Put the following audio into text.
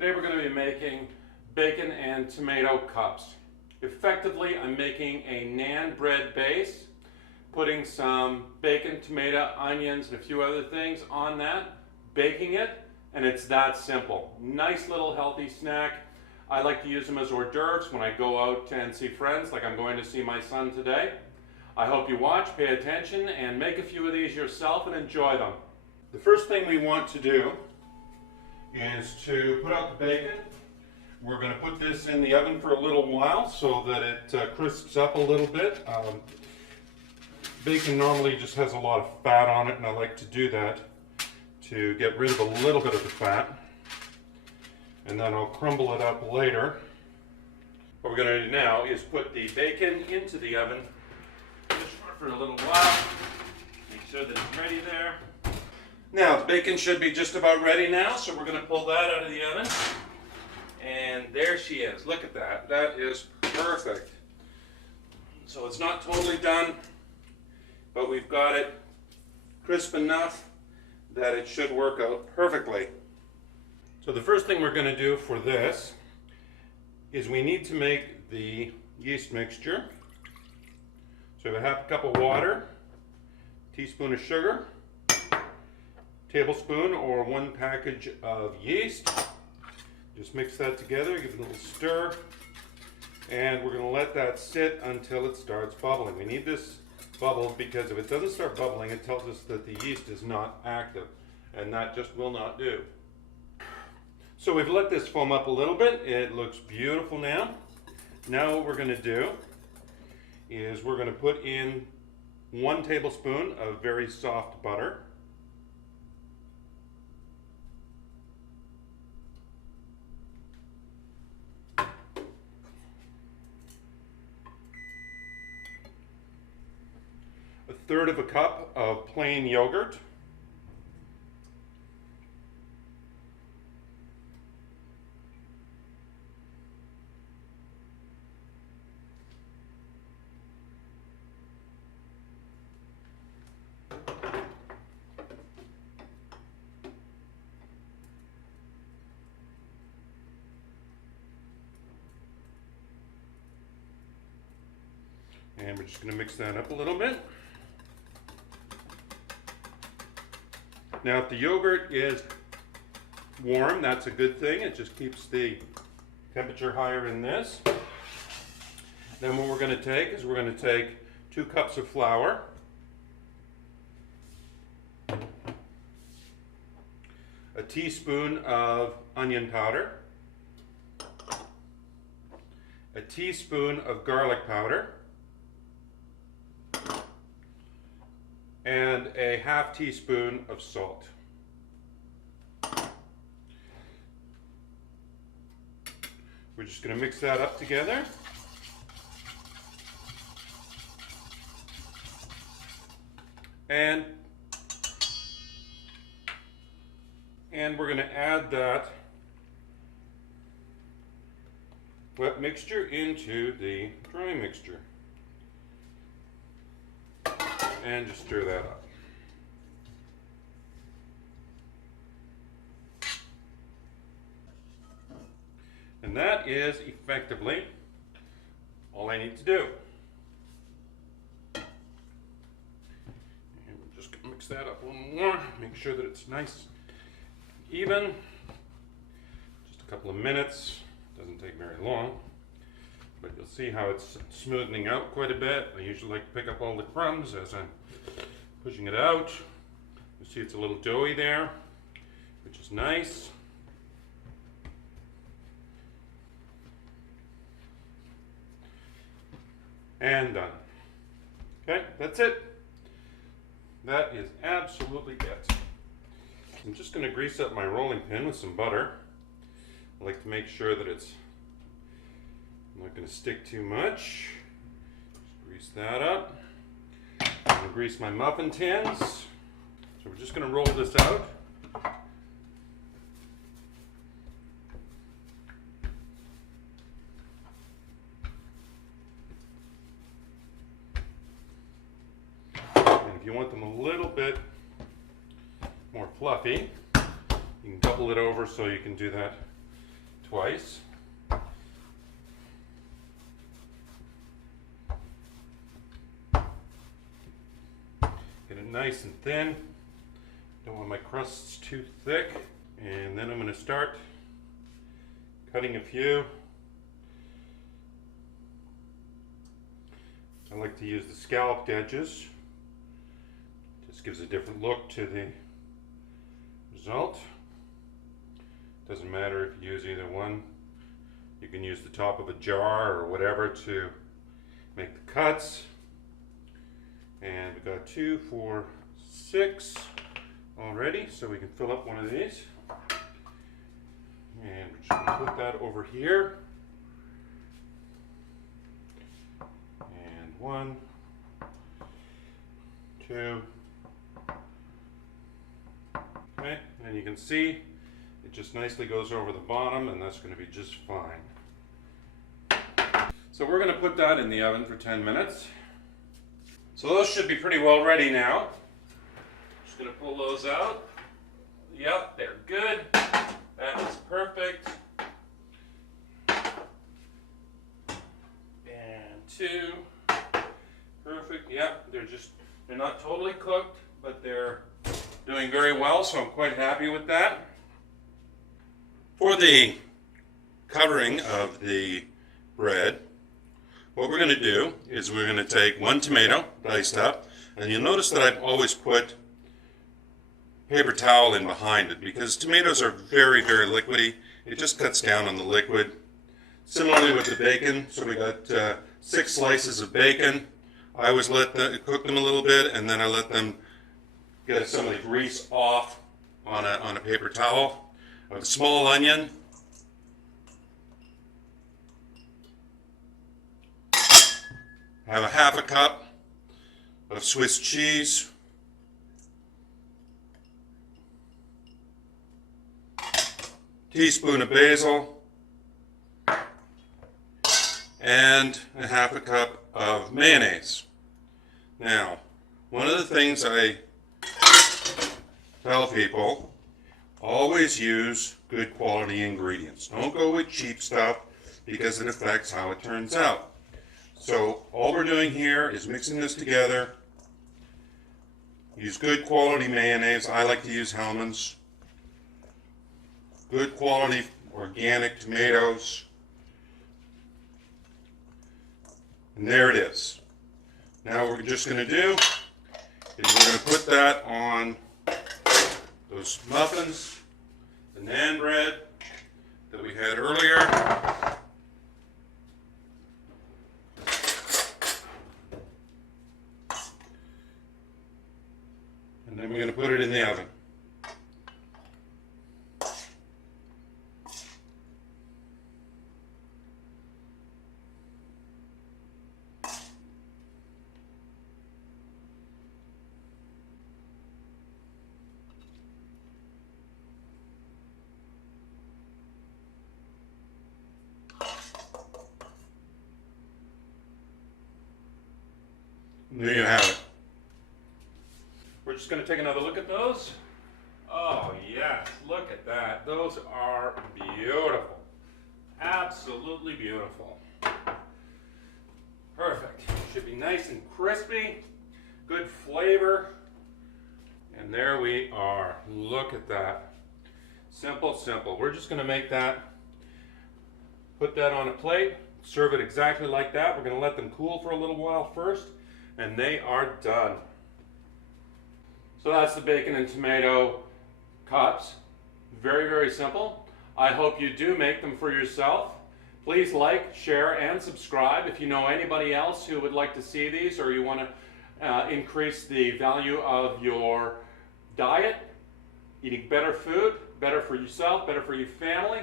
Today we're going to be making bacon and tomato cups. Effectively, I'm making a naan bread base, putting some bacon, tomato, onions, and a few other things on that, baking it, and it's that simple. Nice little healthy snack. I like to use them as hors d'oeuvres when I go out and see friends, like I'm going to see my son today. I hope you watch, pay attention, and make a few of these yourself and enjoy them. The first thing we want to do is to put out the bacon. We're going to put this in the oven for a little while so that it crisps up a little bit. Bacon normally just has a lot of fat on it, and I like to do that to get rid of a little bit of the fat. And then I'll crumble it up later. What we're going to do now is put the bacon into the oven just for a little while. Make sure that it's ready there. Now the bacon should be just about ready now, so we're going to pull that out of the oven. And there she is. Look at that. That is perfect. So it's not totally done, but we've got it crisp enough that it should work out perfectly. So the first thing we're going to do for this is we need to make the yeast mixture. So we have a cup of water, teaspoon of sugar, tablespoon or 1 package of yeast. Just mix that together, give it a little stir, and we're going to let that sit until it starts bubbling. We need this bubbled because if it doesn't start bubbling, it tells us that the yeast is not active, and that just will not do. So we've let this foam up a little bit. It looks beautiful now. Now what we're going to do is we're going to put in 1 tablespoon of very soft butter. A 1/3 of a cup of plain yogurt. And we're just going to mix that up a little bit. Now if the yogurt is warm, that's a good thing. It just keeps the temperature higher in this. Then what we're going to take is we're going to take 2 cups of flour, a teaspoon of onion powder, a teaspoon of garlic powder, and a 1/2 teaspoon of salt. We're just going to mix that up together. And we're going to add that wet mixture into the dry mixture. And just stir that up. And that is effectively all I need to do. And we're just going to mix that up a little more, make sure that it's nice and even. Just a couple of minutes, doesn't take very long. But you'll see how it's smoothing out quite a bit. I usually like to pick up all the crumbs as I'm pushing it out. You see it's a little doughy there, which is nice. And done. Okay, that's it. That is absolutely it. I'm just going to grease up my rolling pin with some butter. I like to make sure that it's not going to stick too much. Just grease that up. I'm going to grease my muffin tins. So we're just going to roll this out. And if you want them a little bit more fluffy, you can double it over so you can do that twice. Get it nice and thin. Don't want my crusts too thick. And then I'm going to start cutting a few. I like to use the scalloped edges. Just gives a different look to the result. Doesn't matter if you use either one. You can use the top of a jar or whatever to make the cuts. And we've got 2, 4, 6 already, so we can fill up one of these. And we're just going to put that over here. And 1, 2. Okay, and you can see it just nicely goes over the bottom, and that's going to be just fine. So we're going to put that in the oven for 10 minutes. So those should be pretty well ready now. Just going to pull those out. Yep, they're good. That is perfect. And 2. Perfect. Yep, they're not totally cooked, but they're doing very well, so I'm quite happy with that. For the covering of the bread, what we're going to do is we're going to take 1 tomato diced up, and you'll notice that I've always put paper towel in behind it because tomatoes are very, very liquidy. It just cuts down on the liquid. Similarly with the bacon, so we got 6 slices of bacon. I always cook them a little bit, and then I let them get some of the grease off on a paper towel. A small onion. Have a half a cup of Swiss cheese. Teaspoon of basil. And a half a cup of mayonnaise. Now, one of the things I tell people, always use good quality ingredients. Don't go with cheap stuff because it affects how it turns out. So all we're doing here is mixing this together. Use good quality mayonnaise. I like to use Hellmann's. Good quality organic tomatoes. And there it is. Now what we're just going to do is we're going to put that on those muffins, the naan bread that we had earlier. And then we're going to put it in the oven. There you have it. We're just going to take another look at those. Oh yes, look at that. Those are beautiful. Absolutely beautiful. Perfect. Should be nice and crispy. Good flavor. And there we are. Look at that. Simple, simple. We're just going to make that, put that on a plate, serve it exactly like that. We're going to let them cool for a little while first, and they are done. So that's the bacon and tomato cups. Very, very simple. I hope you do make them for yourself. Please like, share, and subscribe if you know anybody else who would like to see these, or you want to increase the value of your diet, eating better food, better for yourself, better for your family.